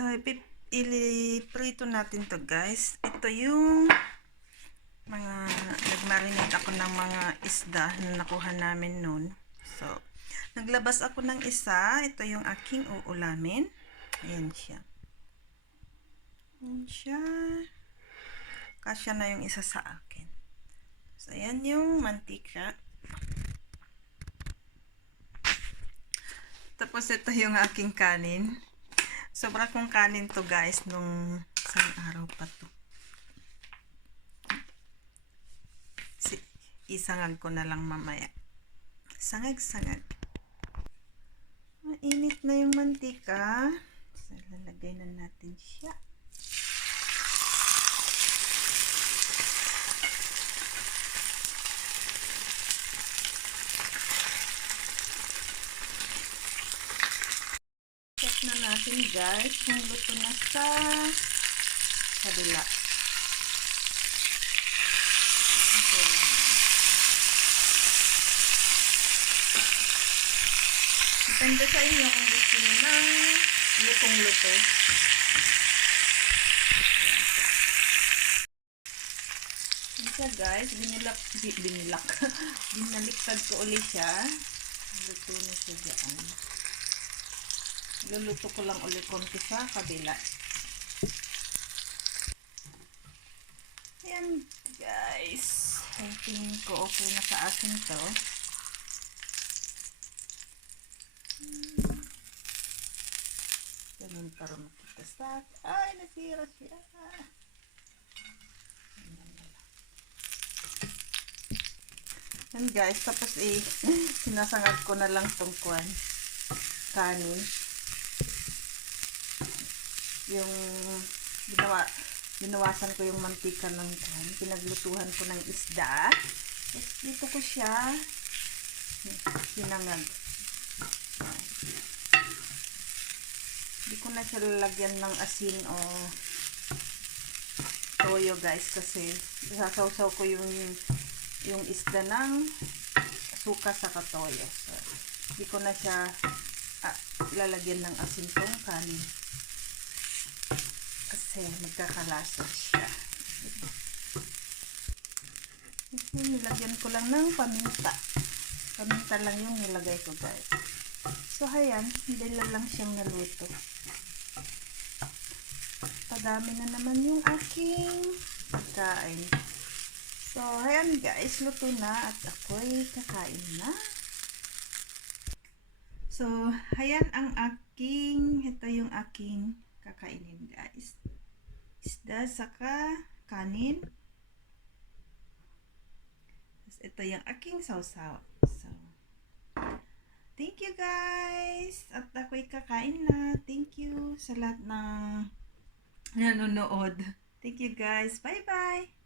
So, iliprito natin to guys. Ito yung mga nagmarinate ako ng mga isda na nakuha namin noon. So, naglabas ako ng isa. Ito yung aking uulamin. Ayan siya. Ayan siya. Kasya na yung isa sa akin. So, ayan yung mantika. Tapos, ito yung aking kanin. Sobra kong kanin to guys nung isang araw pa to. Isangag ko na lang mamaya. Sangag-sangag. Mainit na yung mantika. So, lalagay na natin siya. Check na natin guys kung luto na sa kabila. Okay. Depende sa inyo kung gusto nyo ng lutong-luto. Isa guys, binaliktad ko ulit siya. Luto na siya dyan. Luluto ko lang ulit konti sa kabila. Ayan guys. Ay, tingin ko okay na sa akin to. Ganun para makita sa akin. Ay, nasira siya. Yan guys, tapos sinasangag ko na lang tong kanin. Yung binawasan ko yung mantika ng pinaglutuhan ko ng isda. Tapos dito ko siya sinangag. Hindi ko na siya lalagyan ng asin o toyo guys kasi sasawsaw ko yung isda ng suka sa katoyo. So, hindi ko na siya lalagyan ng asin tong kanin kasi magkakalasa siya. Nilagyan ko lang ng paminta. Paminta lang yung nilagay ko guys. So ayan, hindi lang siyang naluto. Padami na naman yung aking pagkain. So ayan guys, luto na at ako'y kakain na. So ayan ito yung aking kakainin guys. Isda saka kanin. Tapos ito yung aking sausaw. So thank you guys. At ako'y kakain na. Thank you sa lahat ng nanonood. Thank you guys. Bye bye.